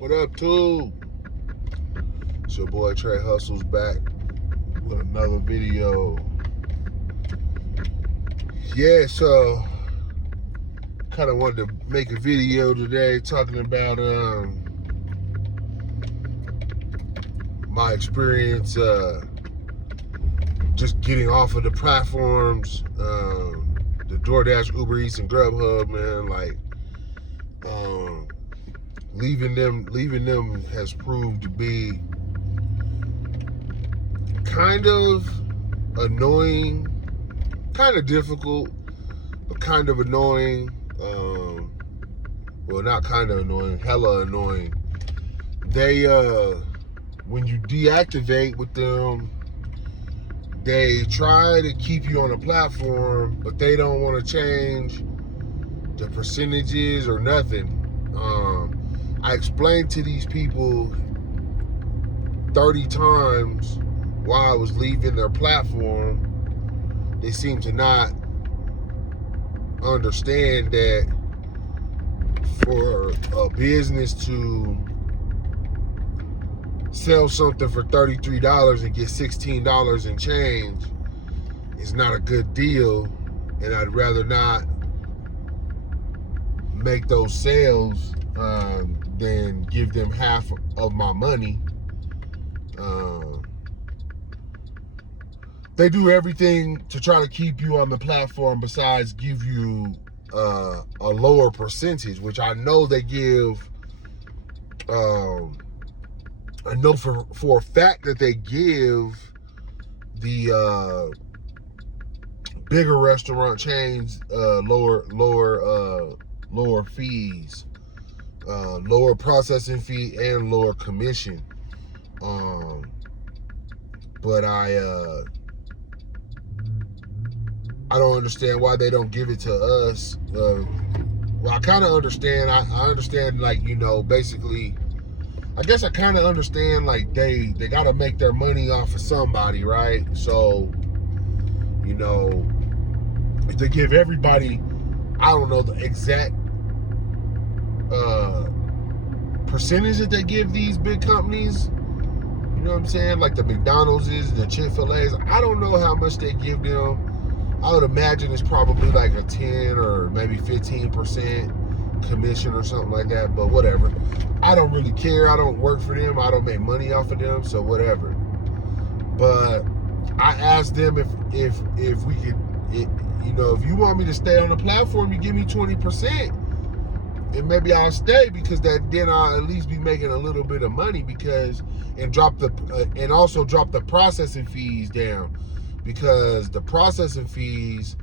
What up, too? It's your boy Trey Hustle's back with another video. Yeah, so kind of wanted to make a video today talking about my experience just getting off of the platforms, the DoorDash Ubereats and Grubhub, man. Like, leaving them has proved to be kind of annoying, kind of difficult, but kind of annoying. Well, not kind of annoying, hella annoying. They, when you deactivate with them, they try to keep you on the platform, but they don't want to change the percentages or nothing. I explained to these people 30 times why I was leaving their platform. They seem to not understand that for a business to sell something for $33 and get $16 and change is not a good deal, and I'd rather not make those sales than give them half of my money. They do everything to try to keep you on the platform besides give you a lower percentage, which I know they give. I know for a fact that they give the bigger restaurant chains lower fees, lower processing fee, and lower commission. But I don't understand why they don't give it to us. Well, I kind of understand. I understand, like, basically, I guess I kind of understand, like, they got to make their money off of somebody, right? So, if they give everybody, I don't know the exact percentage that they give these big companies, you know what I'm saying? Like the McDonald's, the Chick-fil-A's. I don't know how much they give them. I would imagine it's probably like a 10 or maybe 15% commission or something like that, but whatever. I don't really care. I don't work for them. I don't make money off of them, so whatever. But I asked them if we could, if you want me to stay on the platform, you give me 20%, and maybe I'll stay, because then I'll at least be making a little bit of money, and also drop the processing fees down, because the processing fees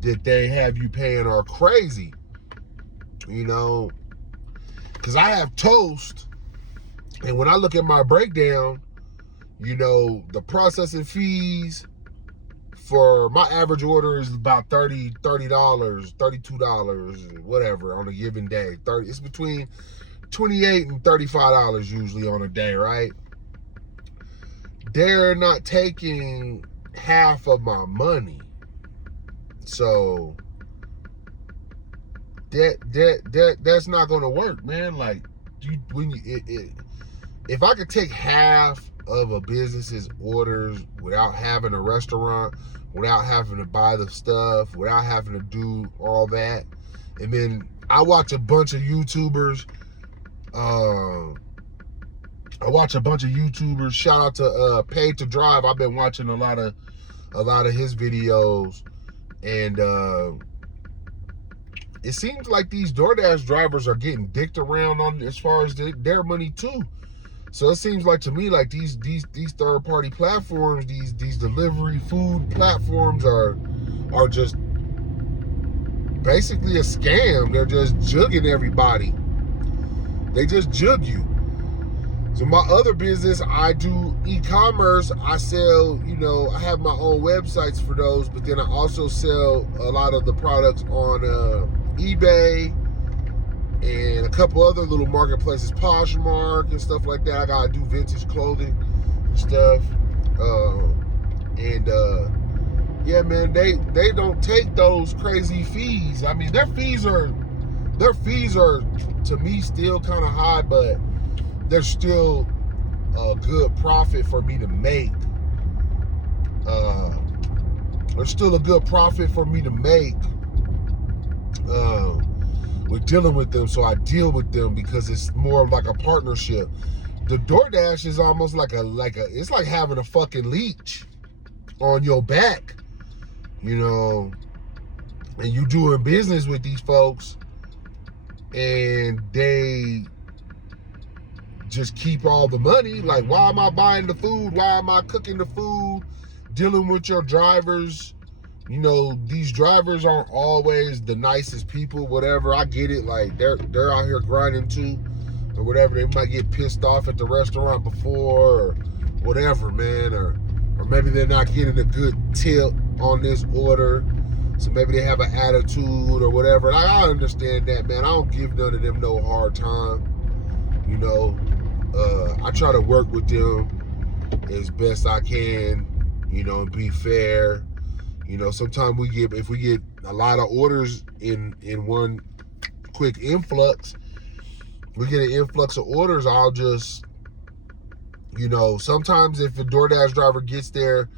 that they have you paying are crazy, because I have Toast, and when I look at my breakdown, the processing fees for my average order is about $30, $32, whatever, on a given day. It's between $28 and $35 usually on a day, right? They're not taking half of my money, so that's not gonna work, man. Like, if I could take half of a business's orders without having a restaurant, without having to buy the stuff, without having to do all that, and then I watch a bunch of YouTubers. Shout out to Paid to Drive. I've been watching a lot of his videos, and it seems like these DoorDash drivers are getting dicked around on as far as their money too. So it seems like to me like these third-party platforms, these delivery food platforms are just basically a scam. They're just jugging everybody. They just jug you. So my other business, I do e-commerce. I sell, I have my own websites for those, but then I also sell a lot of the products on eBay and a couple other little marketplaces, Poshmark and stuff like that. I gotta do vintage clothing and stuff. Yeah, man, they don't take those crazy fees. I mean, their fees are to me still kind of high, but there's still a good profit for me to make. There's still a good profit for me to make with dealing with them. So I deal with them because it's more of like a partnership. The DoorDash is almost like it's like having a fucking leech on your back, you know, and you doing business with these folks and they just keep all the money. Like, why am I buying the food? Why am I cooking the food? Dealing with your drivers. You know, these drivers aren't always the nicest people, whatever. I get it. Like, they're out here grinding too, or whatever. They might get pissed off at the restaurant before, or whatever, man. Or maybe they're not getting a good tip on this order, so maybe they have an attitude or whatever. Like, I understand that, man. I don't give none of them no hard time. You know, I try to work with them as best I can, you know, and be fair. You know, sometimes if we get a lot of orders in one quick influx, we get an influx of orders, I'll just, you know, sometimes if a DoorDash driver gets there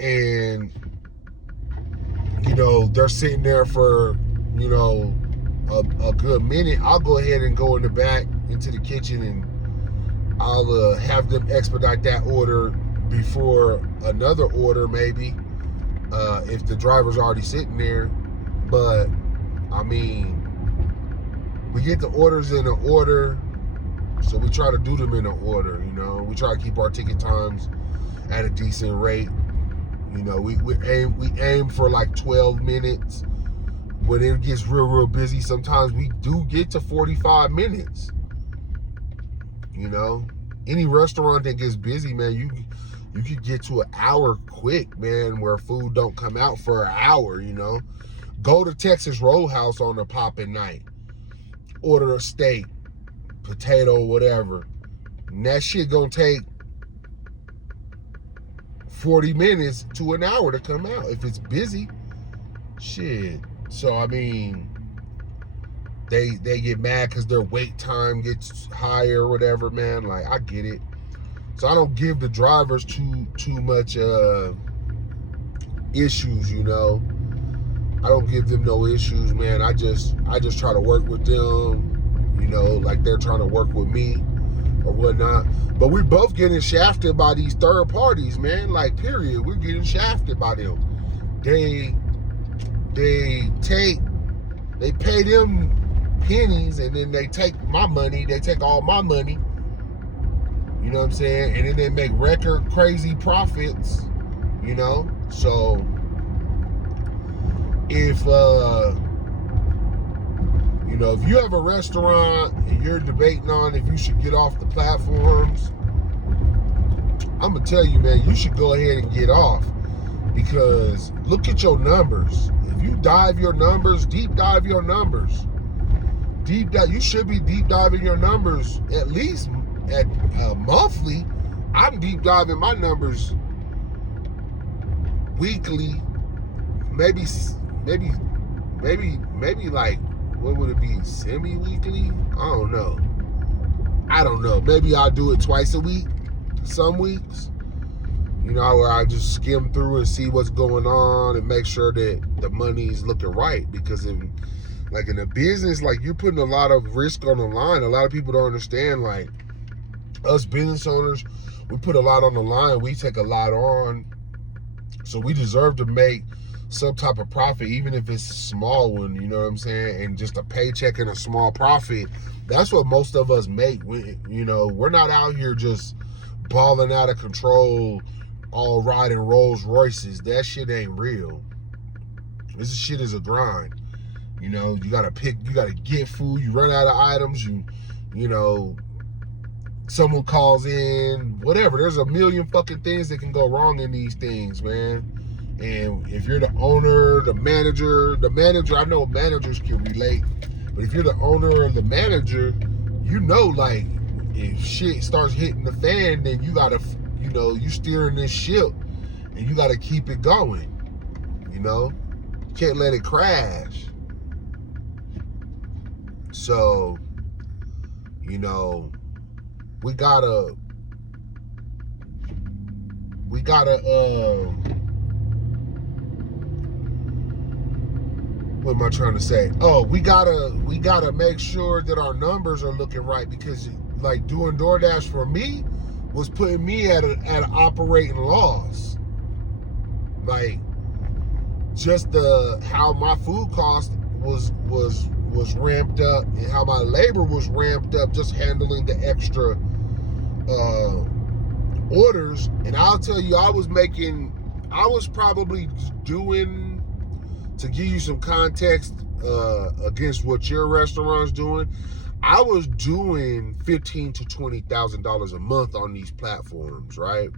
and, you know, they're sitting there for, you know, a good minute, I'll go ahead and go in the back into the kitchen and I'll have them expedite that order before another order, maybe, if the driver's already sitting there. But I mean, we get the orders in an order, so we try to do them in an order. You know, we try to keep our ticket times at a decent rate. You know, we aim for like 12 minutes. When it gets real busy, sometimes we do get to 45 minutes. You know, any restaurant that gets busy, man, you could get to an hour quick, man, where food don't come out for an hour. You know, go to Texas Roadhouse on a popping night, order a steak, potato, whatever, and that shit gonna take 40 minutes to an hour to come out if it's busy. Shit. So I mean, they get mad because their wait time gets higher or whatever, man. Like, I get it. So I don't give the drivers too much issues, you know. I don't give them no issues, man. I just try to work with them, you know, like they're trying to work with me or whatnot. But we're both getting shafted by these third parties, man. Like, period. We're getting shafted by them. They pay them pennies, and then they take my money. They take all my money. You know what I'm saying? And then they make record crazy profits, you know? So if, you know, if you have a restaurant and you're debating on if you should get off the platforms, I'm going to tell you, man, you should go ahead and get off, because look at your numbers. If you dive your numbers, deep dive your numbers. You should be deep diving your numbers at least at monthly. I'm deep diving my numbers weekly, maybe like, what would it be, semi-weekly? I don't know. Maybe I'll do it twice a week, some weeks, you know, where I just skim through and see what's going on and make sure that the money's looking right. Because in a business, like, you're putting a lot of risk on the line. A lot of people don't understand, like, us business owners, we put a lot on the line. We take a lot on. So we deserve to make some type of profit, even if it's a small one, you know what I'm saying? And just a paycheck and a small profit, that's what most of us make. You know, we're not out here just balling out of control, all riding Rolls Royces. That shit ain't real. This shit is a grind. You know, you gotta get food, you run out of items, you know, someone calls in, whatever. There's a million fucking things that can go wrong in these things, man. And if you're the owner, the manager, I know managers can relate, but if you're the owner or the manager, you know, like, if shit starts hitting the fan, then you gotta, you know, you steering this ship and you gotta keep it going, you know? You can't let it crash. So, you know, we gotta what am I trying to say? Oh, we gotta make sure that our numbers are looking right, because like doing DoorDash for me was putting me at an operating loss. Like just how my food cost was ramped up, and how my labor was ramped up, just handling the extra orders. And I'll tell you, I was probably doing, to give you some context against what your restaurant's doing, I was doing $15,000 to $20,000 a month on these platforms, right?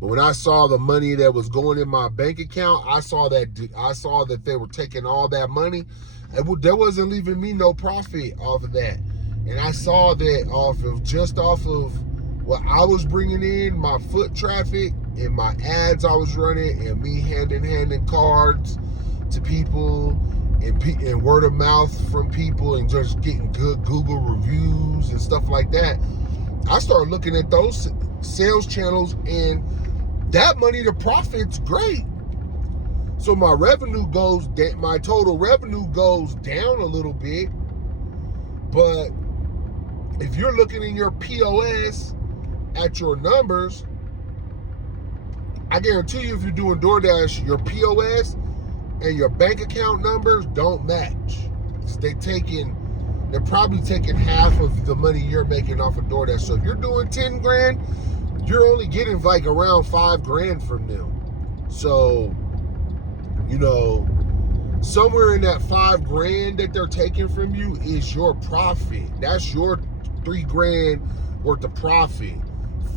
But when I saw the money that was going in my bank account, I saw that they were taking all that money. There wasn't leaving me no profit off of that. And I saw that off of what I was bringing in, my foot traffic and my ads I was running, and me handing cards to people, and word of mouth from people, and just getting good Google reviews and stuff like that. I started looking at those sales channels, and that money to profit's great. So my total revenue goes down a little bit. But if you're looking in your POS at your numbers, I guarantee you, if you're doing DoorDash, your POS and your bank account numbers don't match. They're probably taking half of the money you're making off of DoorDash. So if you're doing 10 grand, you're only getting like around 5 grand from them. So, somewhere in that 5 grand that they're taking from you is your profit. That's your 3 grand worth of profit,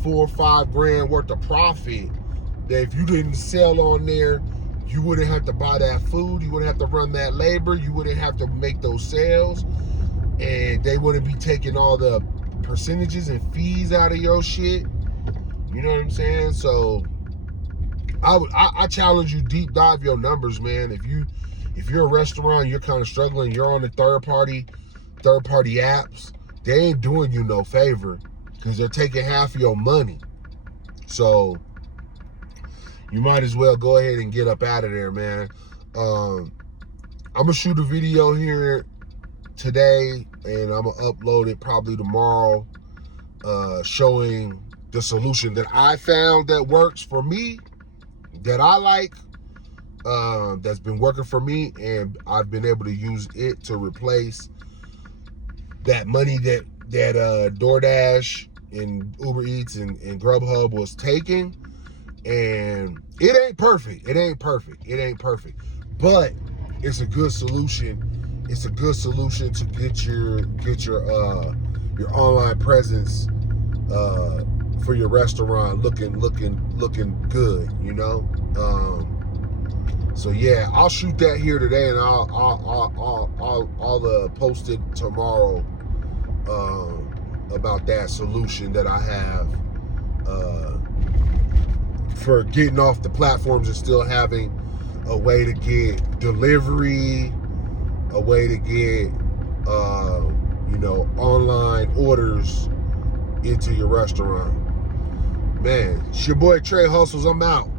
4 or 5 grand worth of profit, that if you didn't sell on there, you wouldn't have to buy that food, you wouldn't have to run that labor, you wouldn't have to make those sales, and they wouldn't be taking all the percentages and fees out of your shit. You know what I'm saying? So I challenge you, deep dive your numbers, man. If you're a restaurant, you're kind of struggling, you're on the third party apps, they ain't doing you no favor, because they're taking half of your money. So you might as well go ahead and get up out of there, man. I'm gonna shoot a video here today, and I'm gonna upload it probably tomorrow, showing the solution that I found that works for me, that I like, that's been working for me, and I've been able to use it to replace that money that DoorDash and Ubereats and Grubhub was taking. And it ain't perfect. But it's a good solution. It's a good solution to get your online presence for your restaurant looking good, So yeah, I'll shoot that here today, and I'll post it tomorrow about that solution that I have for getting off the platforms and still having a way to get delivery, a way to get online orders into your restaurant. Man, it's your boy Trey Hustles. I'm out.